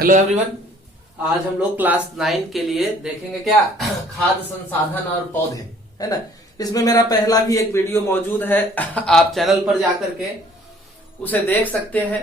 Hello everyone. आज हम लोग क्लास 9 के लिए देखेंगे क्या खाद्य संसाधन और पौधे, है ना। इसमें मेरा पहला भी एक वीडियो मौजूद है, आप चैनल पर जाकर के उसे देख सकते हैं।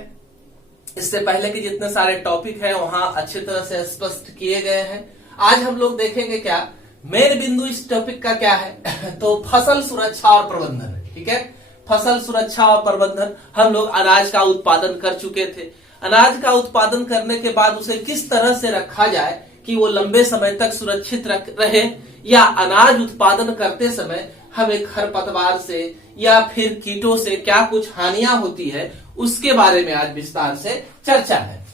इससे पहले के जितने सारे टॉपिक हैं वहां अच्छी तरह से स्पष्ट किए गए हैं। आज हम लोग देखेंगे क्या मेन बिंदु इस टॉपिक का क्या है तो फसल सुरक्षा और प्रबंधन, ठीक है। फसल सुरक्षा और प्रबंधन, हम लोग अनाज का उत्पादन कर चुके थे। अनाज का उत्पादन करने के बाद उसे किस तरह से रखा जाए कि वो लंबे समय तक सुरक्षित रहे, या अनाज उत्पादन करते समय हमें खरपतवार से या फिर कीटों से क्या कुछ हानियां होती है, उसके बारे में आज विस्तार से चर्चा है।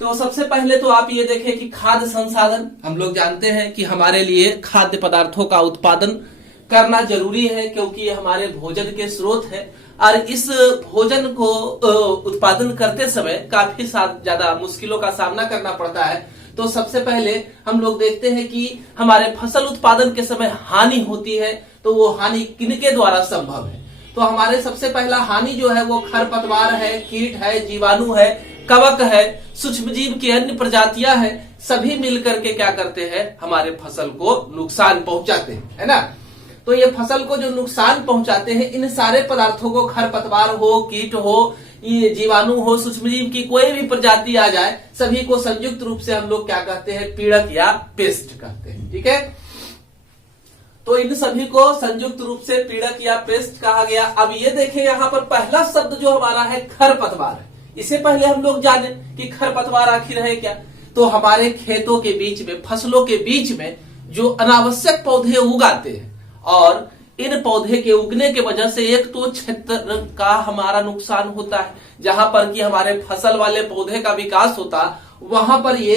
तो सबसे पहले तो आप ये देखें कि खाद्य संसाधन, हम लोग जानते हैं कि हमारे लिए खाद्य पदार्थों का उत्पादन करना जरूरी है, क्योंकि ये हमारे भोजन के स्रोत है। और इस भोजन को उत्पादन करते समय काफी ज्यादा मुश्किलों का सामना करना पड़ता है। तो सबसे पहले हम लोग देखते हैं कि हमारे फसल उत्पादन के समय हानि होती है, तो वो हानि किनके द्वारा संभव है। तो हमारे सबसे पहला हानि जो है वो खरपतवार है, कीट है, जीवाणु है, कवक है, सूक्ष्म जीव की अन्य प्रजातियां है, सभी मिलकर के क्या करते हैं, हमारे फसल को नुकसान पहुंचाते हैं, है ना। तो ये फसल को जो नुकसान पहुंचाते हैं, इन सारे पदार्थों को, खरपतवार हो, कीट हो, ये जीवाणु हो, सूक्ष्मजीव की कोई भी प्रजाति आ जाए, सभी को संयुक्त रूप से हम लोग क्या कहते हैं, पीड़क या पेस्ट कहते हैं, ठीक है। तो इन सभी को संयुक्त रूप से पीड़क या पेस्ट कहा गया। अब ये देखें यहाँ पर पहला शब्द जो हमारा है खरपतवार है। इससे पहले हम लोग जाने कि खरपतवार आखिर है क्या। तो हमारे खेतों के बीच में, फसलों के बीच में जो अनावश्यक पौधे उगाते हैं, और इन पौधे के उगने के वजह से एक तो क्षेत्र का हमारा नुकसान होता है, जहां पर कि हमारे फसल वाले पौधे का विकास होता, वहां पर ये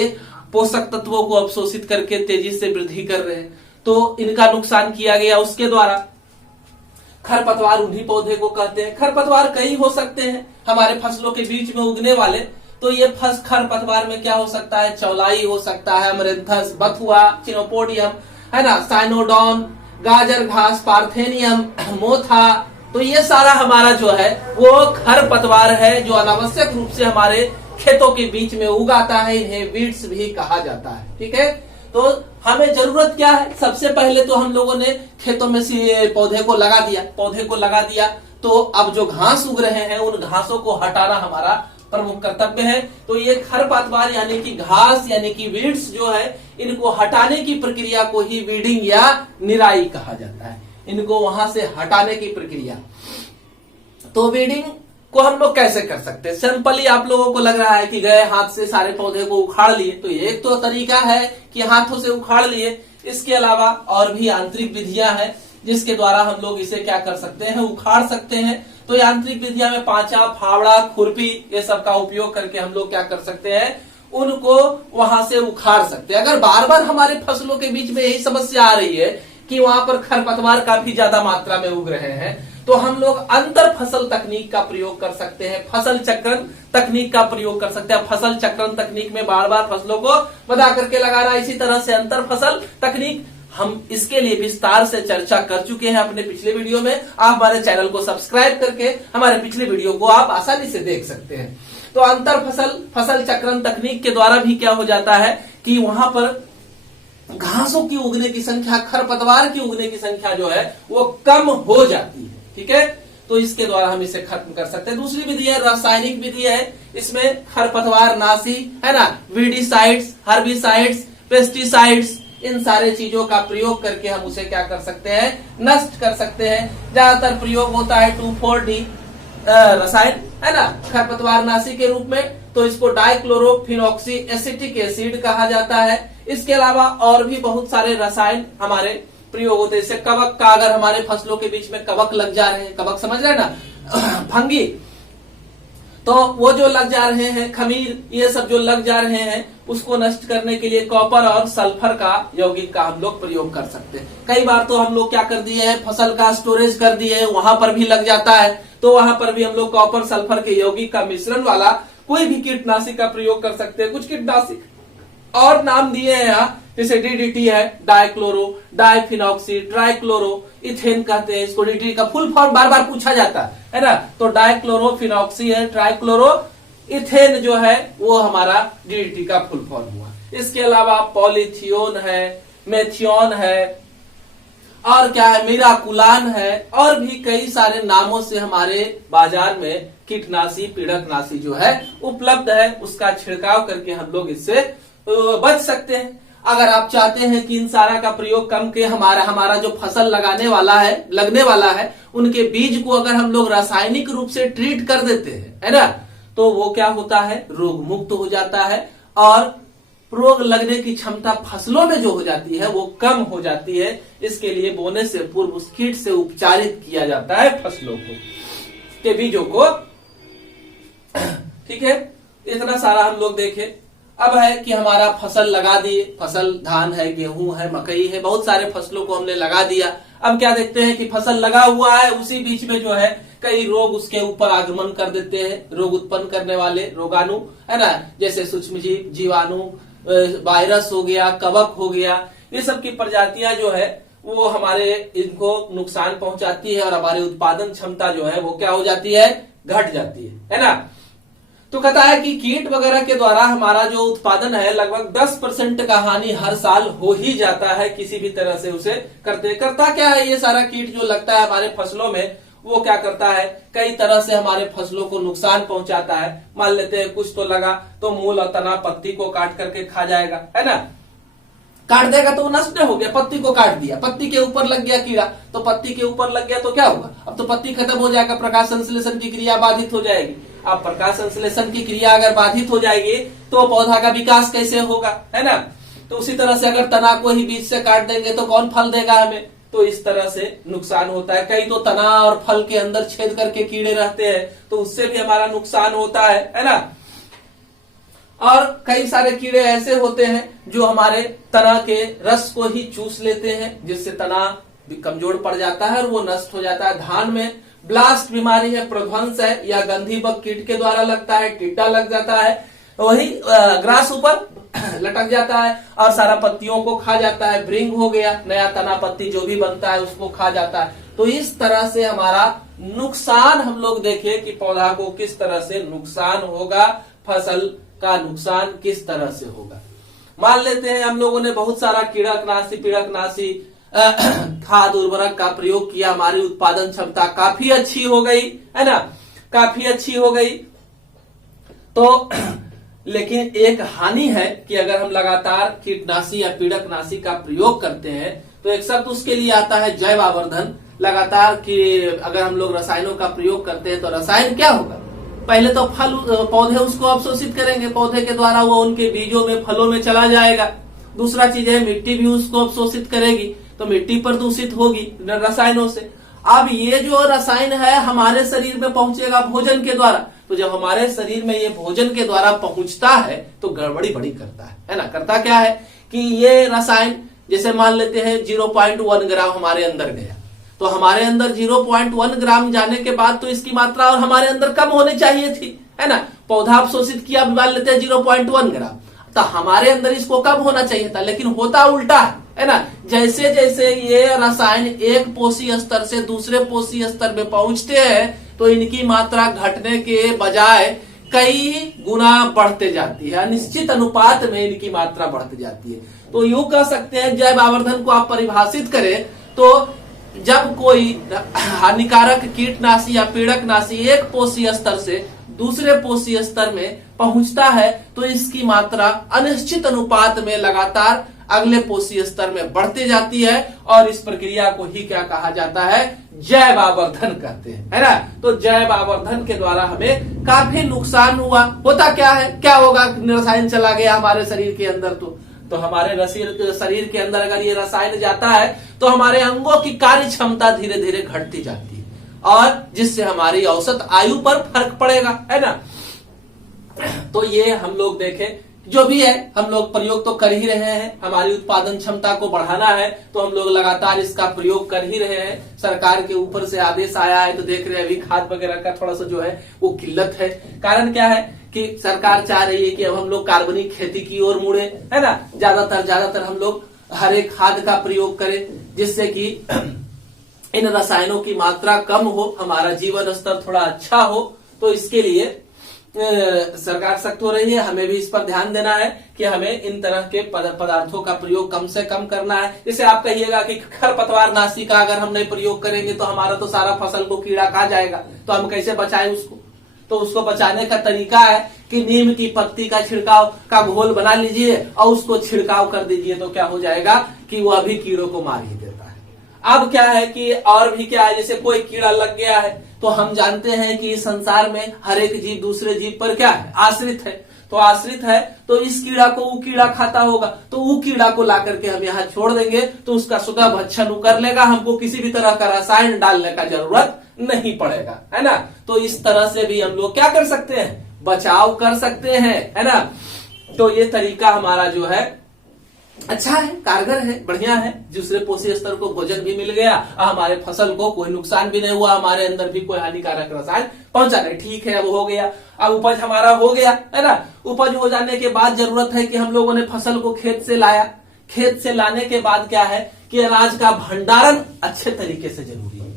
पोषक तत्वों को अवशोषित करके तेजी से वृद्धि कर रहे हैं, तो इनका नुकसान किया गया उसके द्वारा। खरपतवार उन्हीं पौधे को कहते हैं। खरपतवार कई हो सकते हैं हमारे फसलों के बीच में उगने वाले। तो ये खरपतवार में क्या हो सकता है, चौलाई हो सकता है, अमरेंथस, बथुआ, चिनोपोडियम, है ना, साइनोडॉन, गाजर घास, पार्थेनियम, मोथा। तो ये सारा हमारा जो है वो खरपतवार है, जो अनावश्यक रूप से हमारे खेतों के बीच में उगाता है। इन्हें वीड्स भी कहा जाता है, ठीक है। तो हमें जरूरत क्या है, सबसे पहले तो हम लोगों ने खेतों में से पौधे को लगा दिया, तो अब जो घास उग रहे हैं उन घासों को हटाना हमारा प्रमुख कर्तव्य है। तो ये खरपतवार यानी कि घास यानी कि वीड्स जो है, इनको हटाने की प्रक्रिया को ही वीडिंग या निराई कहा जाता है। इनको वहां से हटाने की प्रक्रिया। तो वीडिंग को हम लोग कैसे कर सकते हैं, सिंपली आप लोगों को लग रहा है कि गए हाथ से सारे पौधे को उखाड़ लिए, तो एक तो तरीका है कि हाथों से उखाड़ लिए। इसके अलावा और भी यांत्रिक विधियां हैं जिसके द्वारा हम लोग इसे क्या कर सकते हैं, उखाड़ सकते हैं। तो यांत्रिक विधियां में पांचा, फावड़ा, खुरपी, ये सब का उपयोग करके हम लोग क्या कर सकते हैं, उनको वहां से उखाड़ सकते हैं। अगर बार बार हमारे फसलों के बीच में यही समस्या आ रही है कि वहां पर खरपतवार काफी ज्यादा मात्रा में उग रहे हैं, तो हम लोग अंतर फसल तकनीक का प्रयोग कर सकते हैं, फसल चक्रण तकनीक का प्रयोग कर सकते हैं। फसल चक्रण तकनीक में बार बार फसलों को बदा करके लगाना, इसी तरह से अंतर फसल तकनीक, हम इसके लिए विस्तार से चर्चा कर चुके हैं अपने पिछले वीडियो में। आप हमारे चैनल को सब्सक्राइब करके हमारे पिछले वीडियो को आप आसानी से देख सकते हैं। तो अंतर फसल चक्रण तकनीक के द्वारा भी क्या हो जाता है कि वहां पर घासों की उगने की संख्या, खरपतवार की उगने की संख्या जो है वो कम हो जाती है, ठीक है। तो इसके द्वारा हम इसे खत्म कर सकते हैं। दूसरी विधि है रासायनिक विधि है। इसमें खरपतवार नाशी, है ना, वीडिसाइड्स, हर्बिसाइड्स, पेस्टिसाइड्स, इन सारे चीजों का प्रयोग करके हम उसे क्या कर सकते हैं, नष्ट कर सकते हैं। ज्यादातर प्रयोग होता है 2,4-D रसायन, है ना, खरपतवार नाशी के रूप में। तो इसको डाइक्लोरोफिनॉक्सी एसिटिक एसिड कहा जाता है। इसके अलावा और भी बहुत सारे रसायन हमारे प्रयोग होते हैं। जैसे कवक का, अगर हमारे फसलों के बीच में कवक लग जा रहे हैं, कवक समझ रहे हैं ना, फंगी, तो वो जो लग जा रहे हैं, खमीर, ये सब जो लग जा रहे हैं, उसको नष्ट करने के लिए कॉपर और सल्फर का यौगिक का हम लोग प्रयोग कर सकते हैं। कई बार तो हम लोग क्या कर दिए हैं, फसल का स्टोरेज कर दिए हैं, वहां पर भी लग जाता है, तो वहां पर भी हम लोग कॉपर सल्फर के यौगिक का मिश्रण वाला कोई भी कीटनाशी का प्रयोग कर सकते हैं। कुछ कीटनाशी और नाम दिए हैं यहाँ, जैसे डीडीटी है, डाइक्लोरो, डाइफिनॉक्सी, ट्राइक्लोरो इथेन कहते हैं इसको। डीडीटी का फुल फॉर्म बार बार पूछा जाता है ना, तो डाइक्लोरोफिनॉक्सी है, ट्राइक्लोरो इथेन जो है वो हमारा डीडीटी का फुल फॉर्म हुआ। इसके अलावा पॉलीथियोन है, मेथियोन है, और क्या है, मिराकुलान है, और भी कई सारे नामों से हमारे बाजार में कीटनाशी पीड़कनाशी जो है उपलब्ध है। उसका छिड़काव करके हम लोग इससे बच सकते हैं। अगर आप चाहते हैं कि इन सारा का प्रयोग कम के हमारा जो फसल लगने वाला है उनके बीज को अगर हम लोग रासायनिक रूप से ट्रीट कर देते हैं, है ना, तो वो क्या होता है, रोग मुक्त हो जाता है और रोग लगने की क्षमता फसलों में जो हो जाती है वो कम हो जाती है। इसके लिए बोने से पूर्व उस कीट से उपचारित किया जाता है फसलों को के बीजों को। ठीक है, इतना सारा हम लोग देखें। अब है कि हमारा फसल लगा दिए, फसल धान है, गेहूं है, मकई है, बहुत सारे फसलों को हमने लगा दिया। अब क्या देखते हैं कि फसल लगा हुआ है, उसी बीच में जो है कई रोग उसके ऊपर आगमन कर देते हैं। रोग उत्पन्न करने वाले रोगाणु, है ना, जैसे सूक्ष्म जीव, जीवाणु, वायरस हो गया, कवक हो गया, ये सब की प्रजातियां जो है वो हमारे इनको नुकसान पहुंचाती है और हमारी उत्पादन क्षमता जो है वो क्या हो जाती है, घट जाती है ना। तो कहता है कि कीट वगैरह के द्वारा हमारा जो उत्पादन है लगभग 10% का हानि हर साल हो ही जाता है, किसी भी तरह से उसे करता क्या है, ये सारा कीट जो लगता है हमारे फसलों में वो क्या करता है, कई तरह से हमारे फसलों को नुकसान पहुंचाता है। मान लेते हैं कुछ तो लगा तो मूल और तना पत्ती को काट करके खा जाएगा, है ना, काट देगा तो वो नष्ट हो गया। पत्ती को काट दिया, पत्ती के ऊपर लग गया कीड़ा, तो पत्ती के ऊपर लग गया तो क्या होगा, अब तो पत्ती खत्म हो जाएगा, प्रकाश संश्लेषण की क्रिया बाधित हो जाएगी। अब प्रकाश संश्लेषण की क्रिया अगर बाधित हो जाएगी तो पौधा का विकास कैसे होगा, है ना। तो उसी तरह से अगर तना को ही बीज से काट देंगे तो कौन फल देगा हमें, तो इस तरह से नुकसान होता है। कई तो तना और फल के अंदर छेद करके कीड़े रहते हैं तो उससे भी हमारा नुकसान होता है ना। और कई सारे कीड़े ऐसे होते हैं जो हमारे तना के रस को ही चूस लेते हैं, जिससे तना कमजोर पड़ जाता है और वो नष्ट हो जाता है। धान में ब्लास्ट बीमारी है, प्रध्वंस है, या गंधी बग कीट के द्वारा लगता है, टिड्डा लग जाता है, वही ग्रास ऊपर लटक जाता है और सारा पत्तियों को खा जाता है। ब्रिंग हो गया, नया तना पत्ती जो भी बनता है उसको खा जाता है। तो इस तरह से हमारा नुकसान हम लोग देखें कि पौधा को किस तरह से नुकसान होगा, फसल का नुकसान किस तरह से होगा। मान लेते हैं हम लोगों ने बहुत सारा कीड़कनाशी पीड़कनाशी खाद उर्वरक का प्रयोग किया, हमारी उत्पादन क्षमता काफी अच्छी हो गई, है ना, काफी अच्छी हो गई। तो लेकिन एक हानि है कि अगर हम लगातार कीटनाशी या पीड़कनाशी का प्रयोग करते हैं तो एक शब्द उसके लिए आता है जैव आवर्धन। लगातार कि अगर हम लोग रसायनों का प्रयोग करते हैं तो रसायन क्या होगा, पहले तो फल पौधे उसको अवशोषित करेंगे, पौधे के द्वारा वो उनके बीजों में फलों में चला जाएगा। दूसरा चीज है मिट्टी भी उसको अवशोषित करेगी तो मिट्टी प्रदूषित होगी रसायनों से। अब ये जो रसायन है हमारे शरीर में पहुंचेगा भोजन के द्वारा, तो जब हमारे शरीर में ये भोजन के द्वारा पहुंचता है तो गड़बड़ी बड़ी करता है ना। करता क्या है कि ये रसायन जैसे मान लेते हैं 0.1 ग्राम हमारे अंदर गया, तो हमारे अंदर 0.1 ग्राम जाने के बाद तो इसकी मात्रा और हमारे अंदर कम होनी चाहिए थी, है ना। पौधा अवशोषित किया, मान लेते हैं 0.1 ग्राम, तो हमारे अंदर इसको कम होना चाहिए था, लेकिन होता उल्टा है ना। जैसे जैसे ये रसायन एक पोषी स्तर से दूसरे पोषी स्तर में पहुंचते हैं तो इनकी मात्रा घटने के बजाय कई गुना बढ़ते जाती है, निश्चित अनुपात में इनकी मात्रा बढ़ती जाती है। तो यूं कह सकते हैं जैव आवर्धन को आप परिभाषित करें तो जब कोई हानिकारक कीटनाशी या पीड़कनाशी एक पोषी स्तर से दूसरे पोषी स्तर में पहुंचता है तो इसकी मात्रा अनिश्चित अनुपात में लगातार अगले पोषी स्तर में बढ़ती जाती है और इस प्रक्रिया को ही क्या कहा जाता है, जैव आवर्धन कहते हैं, है ना। तो जैव आवर्धन के द्वारा हमें काफी नुकसान हुआ। होता क्या है, क्या होगा, रसायन चला गया हमारे शरीर के अंदर तो हमारे शरीर के अंदर अगर ये रसायन जाता है तो हमारे अंगों की कार्य क्षमता धीरे धीरे घटती जाती है और जिससे हमारी औसत आयु पर फर्क पड़ेगा, है ना। तो ये हम लोग देखें जो भी है हम लोग प्रयोग तो कर ही रहे हैं, हमारी उत्पादन क्षमता को बढ़ाना है तो हम लोग लगातार इसका प्रयोग कर ही रहे हैं। सरकार के ऊपर से आदेश आया है तो देख रहे हैं अभी खाद वगैरह का थोड़ा सा जो है वो किल्लत है। कारण क्या है कि सरकार चाह रही है कि अब हम लोग कार्बनिक खेती की ओर मुड़े, है ना। ज्यादातर हम लोग हरे खाद का प्रयोग करें जिससे कि इन रसायनों की मात्रा कम हो, हमारा जीवन स्तर थोड़ा अच्छा हो। तो इसके लिए सरकार सख्त हो रही है, हमें भी इस पर ध्यान देना है कि हमें इन तरह के पदार्थों का प्रयोग कम से कम करना है। जैसे आप कहिएगा कि खरपतवार नाशी का अगर हम नहीं प्रयोग करेंगे तो हमारा तो सारा फसल को कीड़ा खा जाएगा, तो हम कैसे बचाएं उसको? तो उसको बचाने का तरीका है कि नीम की पत्ती का छिड़काव का घोल बना लीजिए और उसको छिड़काव कर दीजिए, तो क्या हो जाएगा कि वह भी कीड़ों को मार ही देता है। अब क्या है कि और भी क्या है, जैसे कोई कीड़ा लग गया है तो हम जानते हैं कि इस संसार में हर एक जीव दूसरे जीव पर क्या है, आश्रित है। तो आश्रित है तो इस कीड़ा को वो कीड़ा खाता होगा, तो वो कीड़ा को ला करके हम यहाँ छोड़ देंगे तो उसका स्वतः भक्षण कर लेगा, हमको किसी भी तरह का रसायन डालने का जरूरत नहीं पड़ेगा, है ना। तो इस तरह से भी हम लोग क्या कर सकते हैं, बचाव कर सकते हैं, है ना। तो ये तरीका हमारा जो है अच्छा है, कारगर है, बढ़िया है। दूसरे पोषक स्तर को भोजन भी मिल गया और हमारे फसल को कोई नुकसान भी नहीं हुआ, हमारे अंदर भी कोई हानिकारक रसायन पहुंचा नहीं। ठीक है, अब हो गया, अब उपज हमारा हो गया, है ना। उपज हो जाने के बाद जरूरत है कि हम लोगों ने फसल को खेत से लाया। खेत से लाने के बाद क्या है कि अनाज का भंडारण अच्छे तरीके से जरूरी है।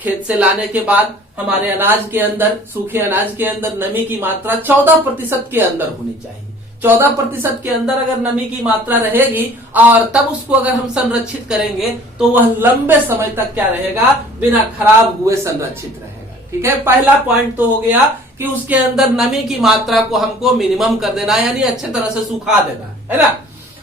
खेत से लाने के बाद हमारे अनाज के अंदर, सूखे अनाज के अंदर नमी की मात्रा 14% के अंदर होनी चाहिए। 14% के अंदर अगर नमी की मात्रा रहेगी और तब उसको अगर हम संरक्षित करेंगे तो वह लंबे समय तक क्या रहेगा, बिना खराब हुए संरक्षित रहेगा। ठीक है, पहला पॉइंट तो हो गया कि उसके अंदर नमी की मात्रा को हमको मिनिमम कर देना, यानी अच्छे तरह से सुखा देना, है ना।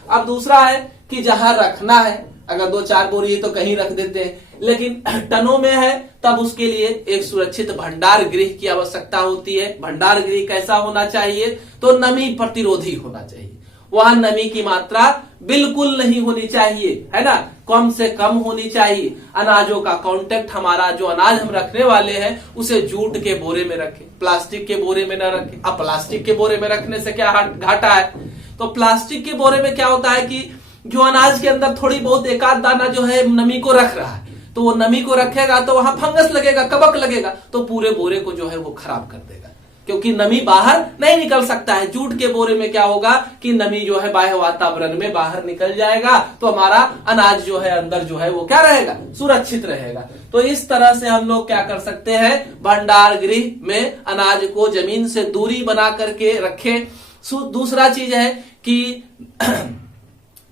अब दूसरा है कि जहां रखना है, अगर 2-4 बोरी तो कहीं रख देते हैं, लेकिन टनों में है तब उसके लिए एक सुरक्षित भंडार गृह की आवश्यकता होती है। भंडार गृह कैसा होना चाहिए, तो नमी प्रतिरोधी होना चाहिए। वहां नमी की मात्रा बिल्कुल नहीं होनी चाहिए, है ना, कम से कम होनी चाहिए। अनाजों का कांटेक्ट, हमारा जो अनाज हम रखने वाले हैं उसे जूट के बोरे में रखें, प्लास्टिक के बोरे में न रखें। अब प्लास्टिक के बोरे में रखने से क्या घाटा है, तो प्लास्टिक के बोरे में क्या होता है कि जो अनाज के अंदर थोड़ी बहुत एकाध दाना जो है नमी को रख रहा है, तो वो नमी को रखेगा तो वहां फंगस लगेगा, कवक लगेगा, तो पूरे बोरे को जो है वो खराब कर देगा, क्योंकि नमी बाहर नहीं निकल सकता है। जूट के बोरे में क्या होगा कि नमी जो है बाह्य वातावरण में बाहर निकल जाएगा, तो हमारा अनाज जो है अंदर जो है वो क्या रहेगा, सुरक्षित रहेगा। तो इस तरह से हम लोग क्या कर सकते हैं, भंडार गृह में अनाज को जमीन से दूरी बना करके रखें। दूसरा चीज है कि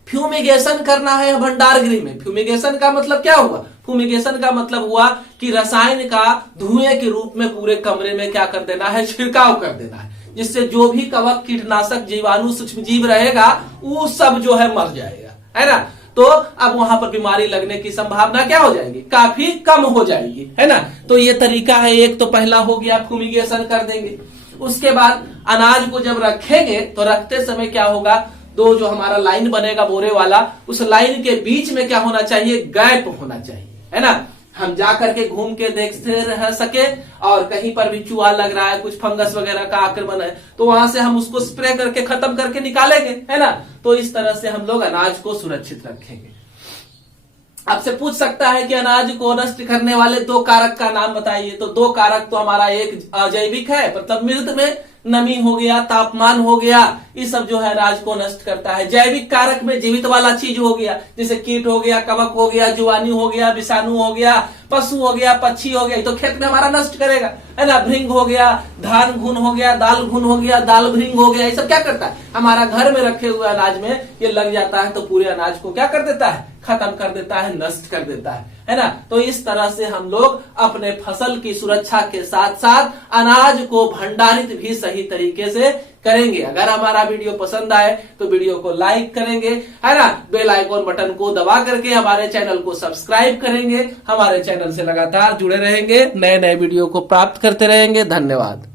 फ्यूमिगेशन करना है भंडार गृह में। फ्यूमिगेशन का मतलब क्या हुआ, फ्यूमिगेशन का मतलब हुआ कि रसायन का धुएं के रूप में पूरे कमरे में क्या कर देना है, छिड़काव कर देना है, जिससे जो भी कवक, कीटनाशक, जीवाणु, सूक्ष्म जीव रहेगा वो सब जो है मर जाएगा, है ना। तो अब वहां पर बीमारी लगने की संभावना क्या हो जाएगी, काफी कम हो जाएगी, है ना। तो ये तरीका है एक, तो पहला हो गया फ्यूमिगेशन कर देंगे। उसके बाद अनाज को जब रखेंगे तो रखते समय क्या होगा, दो जो हमारा लाइन बनेगा बोरे वाला, उस लाइन के बीच में क्या होना चाहिए, गैप होना चाहिए, है ना। हम जा करके घूम के देखते रह सके, और कहीं पर भी चूहा लग रहा है, कुछ फंगस वगैरह का आक्रमण है, तो वहां से हम उसको स्प्रे करके खत्म करके निकालेंगे, है ना। तो इस तरह से हम लोग अनाज को सुरक्षित रखेंगे। आपसे पूछ सकता है कि अनाज को नष्ट करने वाले 2 कारक का नाम बताइए, तो 2 कारक तो हमारा एक अजैविक है, मतलब मृत में नमी हो गया, तापमान हो गया, ये सब जो है अनाज को नष्ट करता है। जैविक कारक में जीवित वाला चीज हो गया, जैसे कीट हो गया, कवक हो गया, जीवाणु हो गया, विषाणु हो गया, पशु हो गया, पक्षी हो गया, तो खेत में हमारा नष्ट करेगा, है ना। भृंग हो गया, धान घुन हो गया, दाल घुन हो गया, दाल भृंग हो गया, ये सब क्या करता है, हमारा घर में रखे हुए अनाज में ये लग जाता है, तो पूरे अनाज को क्या कर देता है, खत्म कर देता है, नष्ट कर देता है ना। तो इस तरह से हम लोग अपने फसल की सुरक्षा के साथ साथ अनाज को भंडारित भी सही तरीके से करेंगे। अगर हमारा वीडियो पसंद आए तो वीडियो को लाइक करेंगे, है ना, बेल आइकॉन बटन को दबा करके हमारे चैनल को सब्सक्राइब करेंगे, हमारे चैनल से लगातार जुड़े रहेंगे, नए नए वीडियो को प्राप्त करते रहेंगे। धन्यवाद।